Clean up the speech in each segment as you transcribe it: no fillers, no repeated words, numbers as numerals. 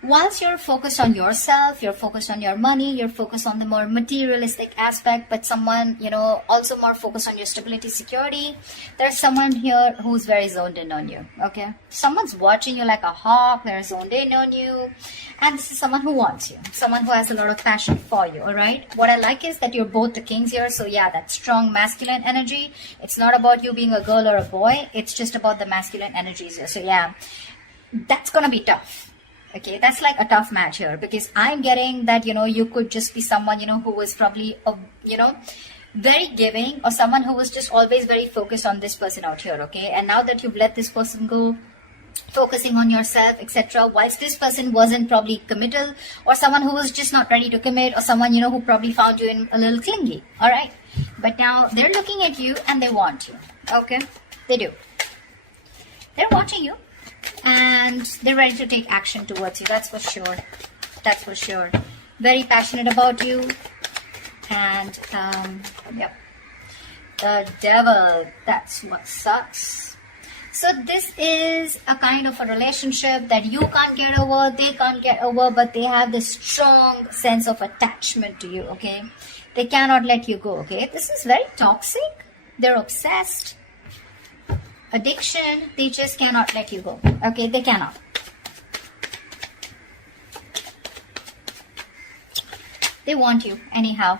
Whilst you're focused on yourself, you're focused on your money, you're focused on the more materialistic aspect, but someone, also more focused on your stability, security, there's someone here who's very zoned in on you, okay? Someone's watching you like a hawk, they're zoned in on you, and this is someone who wants you, someone who has a lot of passion for you, all right? What I like is that you're both the kings here, so yeah, that strong masculine energy. It's not about you being a girl or a boy, it's just about the masculine energies here. So yeah, that's gonna be tough. Okay, that's like a tough match here, because I'm getting that, you could just be someone, who was probably, very giving, or someone who was just always very focused on this person out here, okay? And now that you've let this person go, focusing on yourself, etc., whilst this person wasn't probably committal, or someone who was just not ready to commit, or someone, who probably found you in a little clingy, all right? But now they're looking at you and they want you, okay? They do. They're watching you. And they're ready to take action towards you. That's for sure. That's for sure. Very passionate about you. And, yep. The devil. That's what sucks. So this is a kind of a relationship that you can't get over, they can't get over, but they have this strong sense of attachment to you, okay? They cannot let you go, okay? This is very toxic. They're obsessed. Addiction, they just cannot let you go. Okay, they cannot. They want you anyhow.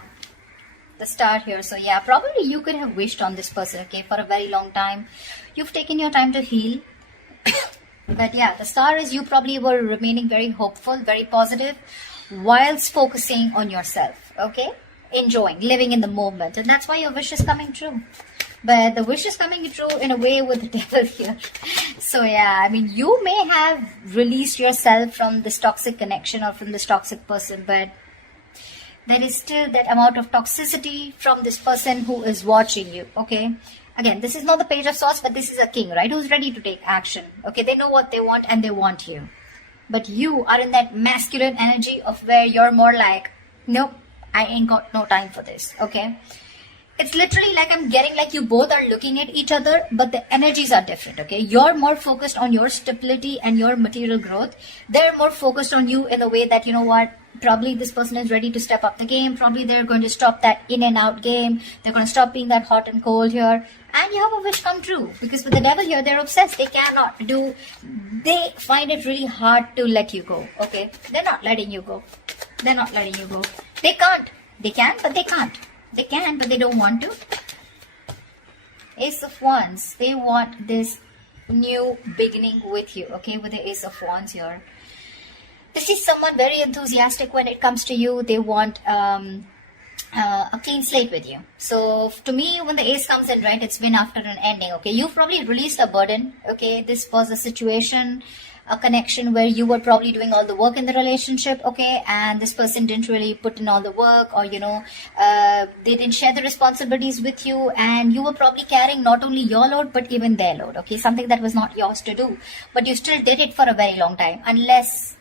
The star here. So yeah, probably you could have wished on this person, okay, for a very long time. You've taken your time to heal. But yeah, the star is you probably were remaining very hopeful, very positive, whilst focusing on yourself, okay? Enjoying, living in the moment. And that's why your wish is coming true. But the wish is coming true in a way with the devil here. So yeah, I mean, you may have released yourself from this toxic connection or from this toxic person, but there is still that amount of toxicity from this person who is watching you, okay? Again, this is not the Page of Swords, but this is a king, right? Who's ready to take action, okay? They know what they want and they want you. But you are in that masculine energy of where you're more like, nope, I ain't got no time for this, okay? It's literally like I'm getting like you both are looking at each other, but the energies are different, okay? You're more focused on your stability and your material growth. They're more focused on you in a way that, you know what, probably this person is ready to step up the game. Probably they're going to stop that in and out game. They're going to stop being that hot and cold here. And you have a wish come true. Because with the devil here, they're obsessed. They find it really hard to let you go, okay? They're not letting you go. They're not letting you go. They can't. They can, but they can't. They can, but they don't want to. Ace of Wands. They want this new beginning with you, okay? With the Ace of Wands here. This is someone very enthusiastic when it comes to you. They want a clean slate with you. So to me, when the ace comes in, right, it's been after an ending, okay? You've probably released a burden, okay? This was a situation, a connection where you were probably doing all the work in the relationship, okay? And this person didn't really put in all the work, or, you know, they didn't share the responsibilities with you, and you were probably carrying not only your load, but even their load, okay? Something that was not yours to do, but you still did it for a very long time, unless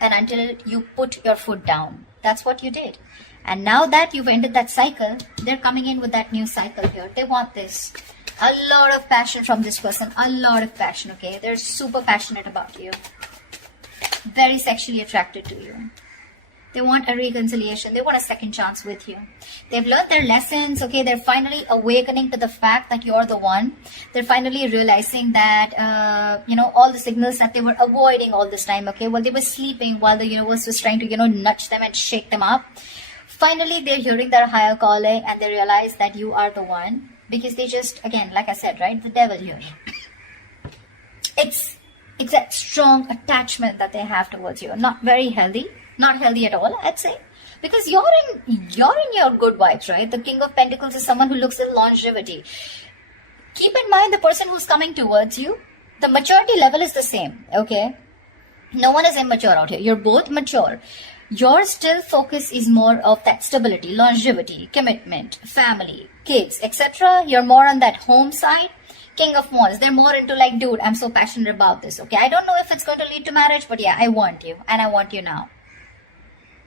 and until you put your foot down. That's what you did. And now that you've ended that cycle, they're coming in with that new cycle here. They want this. A lot of passion from this person. A lot of passion, okay? They're super passionate about you. Very sexually attracted to you. They want a reconciliation. They want a second chance with you. They've learned their lessons, okay? They're finally awakening to the fact that you're the one. They're finally realizing that, you know, all the signals that they were avoiding all this time, okay? While they were sleeping, while the universe was trying to, you know, nudge them and shake them up. Finally, they're hearing their higher calling, and they realize that you are the one. Because they just, again, like I said, right? The devil here. It's that strong attachment that they have towards you. Not very healthy. Not healthy at all, I'd say. Because you're in your good vibes, right? The King of Pentacles is someone who looks at longevity. Keep in mind the person who's coming towards you, the maturity level is the same, okay? No one is immature out here. You're both mature. Your still focus is more of that stability, longevity, commitment, family, kids, etc. You're more on that home side. King of Wands, they're more into like, dude, I'm so passionate about this, okay? I don't know if it's going to lead to marriage, but yeah, I want you, and I want you now.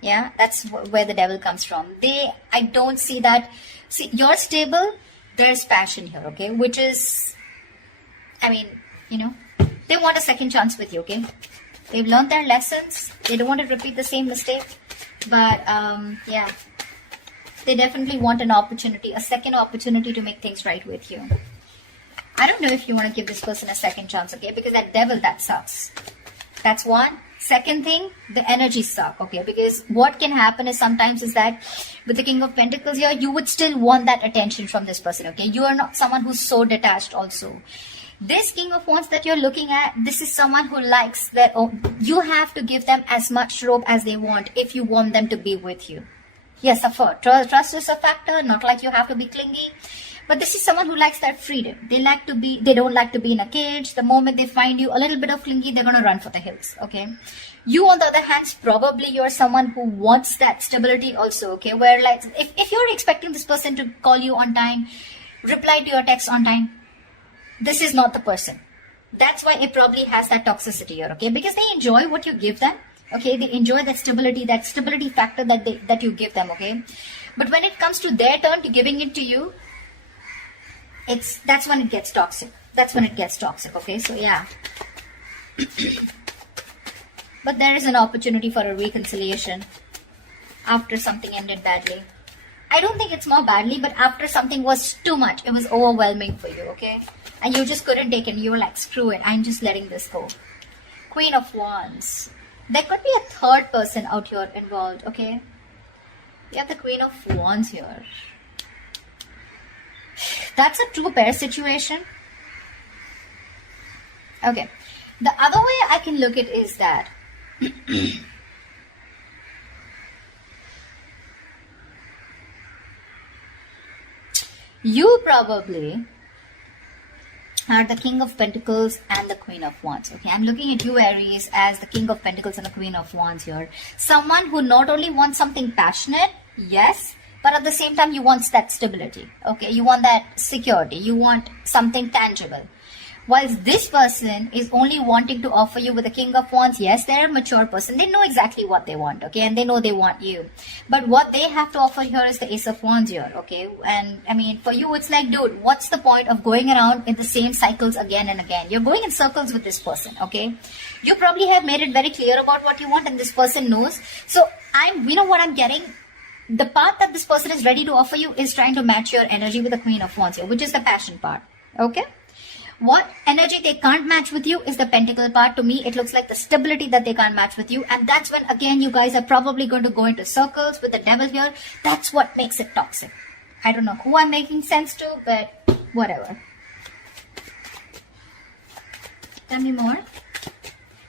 Yeah, that's where the devil comes from. I don't see that. See, you're stable, there's passion here, okay? Which is, I mean, you know, they want a second chance with you, okay? They've learned their lessons. They don't want to repeat the same mistake. But yeah, they definitely want an opportunity, a second opportunity to make things right with you. I don't know if you want to give this person a second chance, okay? Because that devil, that sucks. That's one. Second thing, the energy suck, okay? Because what can happen is sometimes is that with the King of Pentacles here, you would still want that attention from this person, okay? You are not someone who's so detached also. This King of Wands that you're looking at, this is someone who likes that, oh, you have to give them as much rope as they want if you want them to be with you. Yes, of course, trust is a factor, not like you have to be clingy. But this is someone who likes that freedom. They don't like to be in a cage. The moment they find you a little bit of clingy, they're going to run for the hills, okay? You, on the other hand, probably you're someone who wants that stability also, okay? Where, like, if you're expecting this person to call you on time, reply to your text on time, this is not the person. That's why it probably has that toxicity here, okay? Because they enjoy what you give them, okay? They enjoy that stability factor that you give them, okay? But when it comes to their turn to giving it to you, that's when it gets toxic. That's when it gets toxic, okay? So yeah. But there is an opportunity for a reconciliation after something ended badly. I don't think it's more badly, but after something was too much, it was overwhelming for you, okay? And you just couldn't take it. You were like, screw it, I'm just letting this go. Queen of Wands. There could be a third person out here involved, okay? We have the Queen of Wands here. That's a true pair situation. Okay. The other way I can look at it is that you probably are the King of Pentacles and the Queen of Wands. Okay, I'm looking at you, Aries, as the King of Pentacles and the Queen of Wands here. Someone who not only wants something passionate, yes, but at the same time, you want that stability, okay? You want that security. You want something tangible. Whilst this person is only wanting to offer you with the King of Wands, yes, they're a mature person. They know exactly what they want, okay? And they know they want you. But what they have to offer here is the Ace of Wands here, okay? And, I mean, for you, it's like, dude, what's the point of going around in the same cycles again and again? You're going in circles with this person, okay? You probably have made it very clear about what you want, and this person knows. So, you know what I'm getting? The part that this person is ready to offer you is trying to match your energy with the Queen of Wands here, which is the passion part, okay? What energy they can't match with you is the Pentacle part. To me, it looks like the stability that they can't match with you. And that's when, again, you guys are probably going to go into circles with the devil here. That's what makes it toxic. I don't know who I'm making sense to, but whatever. Tell me more.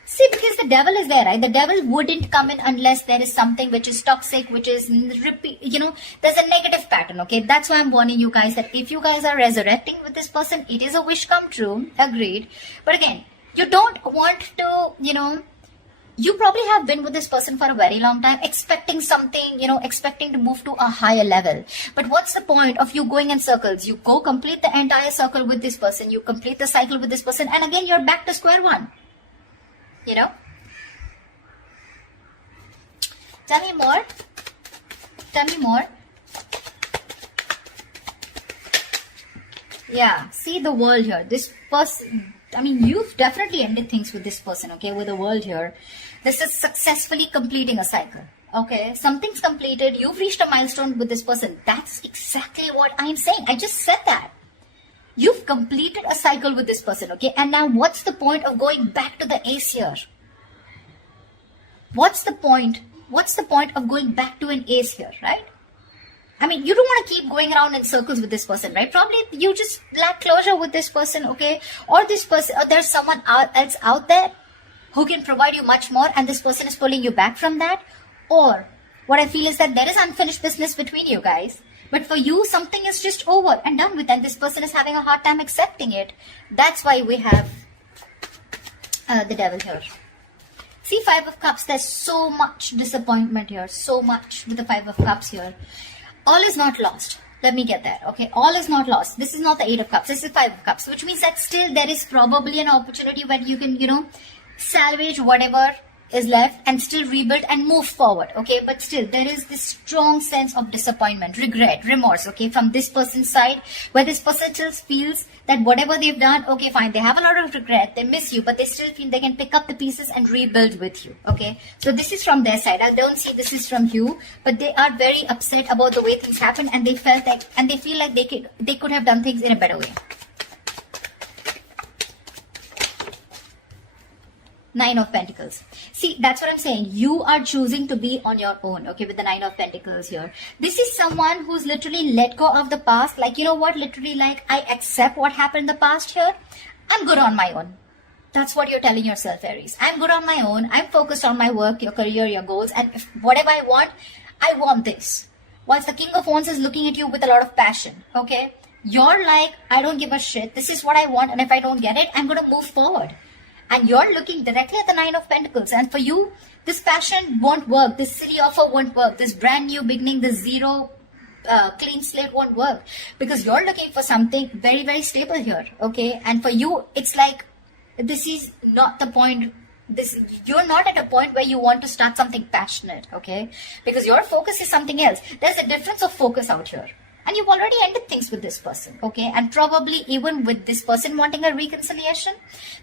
See, because the devil is there, right? The devil wouldn't come in unless there is something which is toxic, which is, you know, there's a negative pattern, okay? That's why I'm warning you guys that if you guys are resurrecting with this person, it is a wish come true, agreed. But again, you don't want to, you know, you probably have been with this person for a very long time, expecting something, you know, expecting to move to a higher level. But what's the point of you going in circles? You go complete the entire circle with this person, you complete the cycle with this person, and again, you're back to square one. You know? Tell me more. Tell me more. Yeah, see the world here. This person, I mean, you've definitely ended things with this person, okay, with the world here. This is successfully completing a cycle, okay? Something's completed. You've reached a milestone with this person. That's exactly what I'm saying. I just said that. You've completed a cycle with this person, okay? And now what's the point of going back to the ace here? What's the point? What's the point of going back to an ace here, right? I mean, you don't want to keep going around in circles with this person, right? Probably you just lack closure with this person, okay? Or this person, or there's someone else out there who can provide you much more, and this person is pulling you back from that. Or what I feel is that there is unfinished business between you guys. But for you, something is just over and done with, and this person is having a hard time accepting it. That's why we have the devil here. See, Five of Cups, there's so much disappointment here, so much with the Five of Cups here. All is not lost. Let me get that, okay? All is not lost. This is not the Eight of Cups. This is Five of Cups, which means that still there is probably an opportunity where you can, you know, salvage whatever is left and still rebuild and move forward, okay? But still, there is this strong sense of disappointment, regret, remorse, okay, from this person's side, where this person still feels that whatever they've done, okay, fine, they have a lot of regret, they miss you, but they still feel they can pick up the pieces and rebuild with you, okay? So this is from their side. I don't see this is from you, but they are very upset about the way things happened, and they felt like, and they feel like they could have done things in a better way. Nine of Pentacles. See, that's what I'm saying. You are choosing to be on your own, okay, with the Nine of Pentacles here. This is someone who's literally let go of the past. Like, you know what, literally like, I accept what happened in the past here. I'm good on my own. That's what you're telling yourself, Aries. I'm good on my own. I'm focused on my work, your career, your goals. And if whatever I want this. Whilst the King of Wands is looking at you with a lot of passion, okay? You're like, I don't give a shit. This is what I want. And if I don't get it, I'm going to move forward. And you're looking directly at the Nine of Pentacles. And for you, this passion won't work. This silly offer won't work. This brand new beginning, this zero clean slate won't work. Because you're looking for something very, very stable here. Okay. And for you, it's like, this is not the point. You're not at a point where you want to start something passionate. Okay. Because your focus is something else. There's a difference of focus out here. And you've already ended things with this person, okay? And probably even with this person wanting a reconciliation,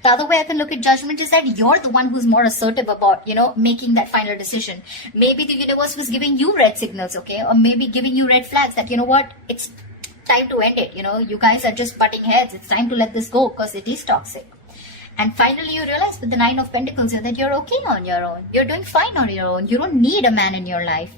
the other way I can look at judgment is that you're the one who's more assertive about, you know, making that final decision. Maybe the universe was giving you red signals, okay? Or maybe giving you red flags that, you know what, it's time to end it. You know, you guys are just butting heads. It's time to let this go because it is toxic. And finally, you realize with the Nine of Pentacles here that you're okay on your own. You're doing fine on your own. You don't need a man in your life.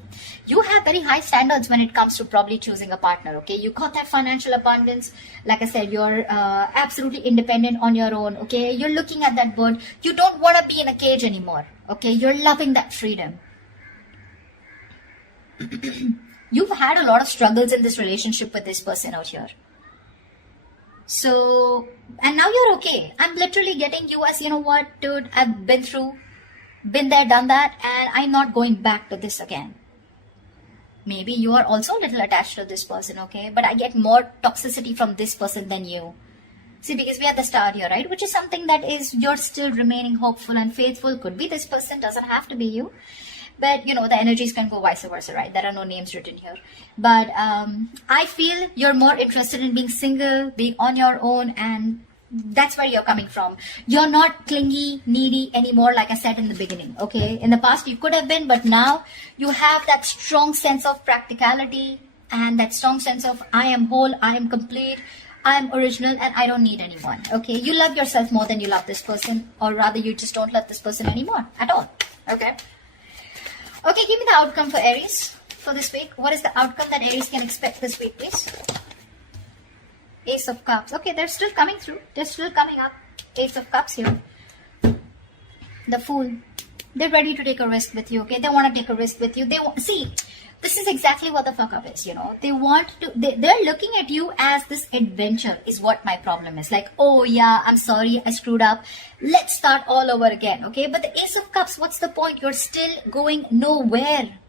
You have very high standards when it comes to probably choosing a partner, okay? You got that financial abundance. Like I said, you're absolutely independent on your own, okay? You're looking at that bird. You don't want to be in a cage anymore, okay? You're loving that freedom. You've had a lot of struggles in this relationship with this person out here. So, and now you're okay. I'm literally getting you as, you know what, dude, I've been there, done that, and I'm not going back to this again. Maybe you are also a little attached to this person, okay? But I get more toxicity from this person than you. See, because we have the star here, right? Which is something that is, you're still remaining hopeful and faithful. Could be this person, doesn't have to be you. But, you know, the energies can go vice versa, right? There are no names written here. But I feel you're more interested in being single, being on your own, and that's where you're coming from. You're not clingy, needy anymore, like I said in the beginning, okay? In the past, you could have been, but now you have that strong sense of practicality and that strong sense of I am whole, I am complete, I am original, and I don't need anyone, okay? You love yourself more than you love this person, or rather you just don't love this person anymore at all, okay? Okay, give me the outcome for Aries for this week. What is the outcome that Aries can expect this week, please? Ace of Cups. Okay, they're still coming through. They're still coming up. Ace of Cups here. The Fool. They're ready to take a risk with you, okay? They want to take a risk with you. See, this is exactly what the fuck up is, you know? They want to, they're looking at you as this adventure is what my problem is. Like, oh yeah, I'm sorry, I screwed up. Let's start all over again, okay? But the Ace of Cups, what's the point? You're still going nowhere.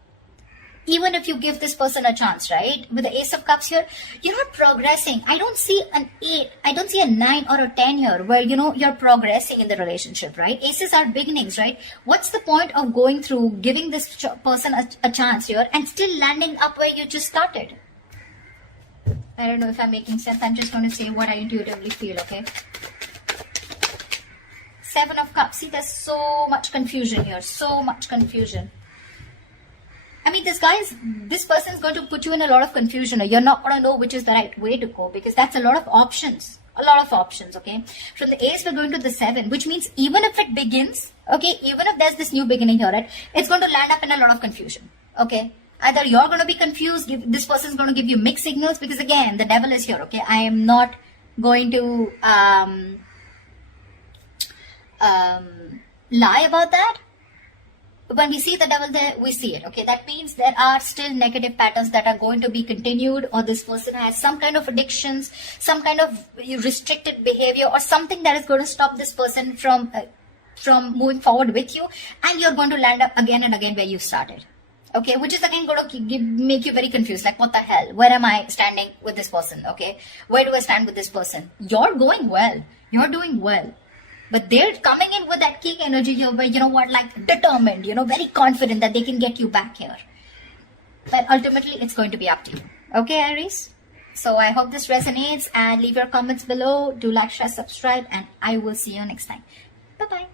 Even if you give this person a chance, right? With the Ace of Cups here, you're not progressing. I don't see an 8, I don't see a 9 or a 10 here where, you know, you're progressing in the relationship, right? Aces are beginnings, right? What's the point of going through, giving this person a chance here and still landing up where you just started? I don't know if I'm making sense. I'm just going to say what I intuitively feel, okay? Seven of Cups. See, there's so much confusion here. So much confusion. I mean, this person is going to put you in a lot of confusion. You're not going to know which is the right way to go because that's a lot of options. A lot of options, okay? From the Ace, we're going to the 7, which means even if it begins, okay, even if there's this new beginning here, right, it's going to land up in a lot of confusion, okay? Either you're going to be confused, this person's going to give you mixed signals because, again, the devil is here, okay? I am not going to lie about that. When we see the devil there, we see it, okay? That means there are still negative patterns that are going to be continued, or this person has some kind of addictions, some kind of restricted behavior, or something that is going to stop this person from moving forward with you, and you're going to land up again and again where you started, okay? Which is again going to make you very confused, like, what the hell? Where am I standing with this person, okay? Where do I stand with this person? You're going well. You're doing well. But they're coming in with that king energy, like determined, very confident that they can get you back here. But ultimately, it's going to be up to you. Okay, Aries? So I hope this resonates, and leave your comments below. Do like, share, subscribe, and I will see you next time. Bye-bye.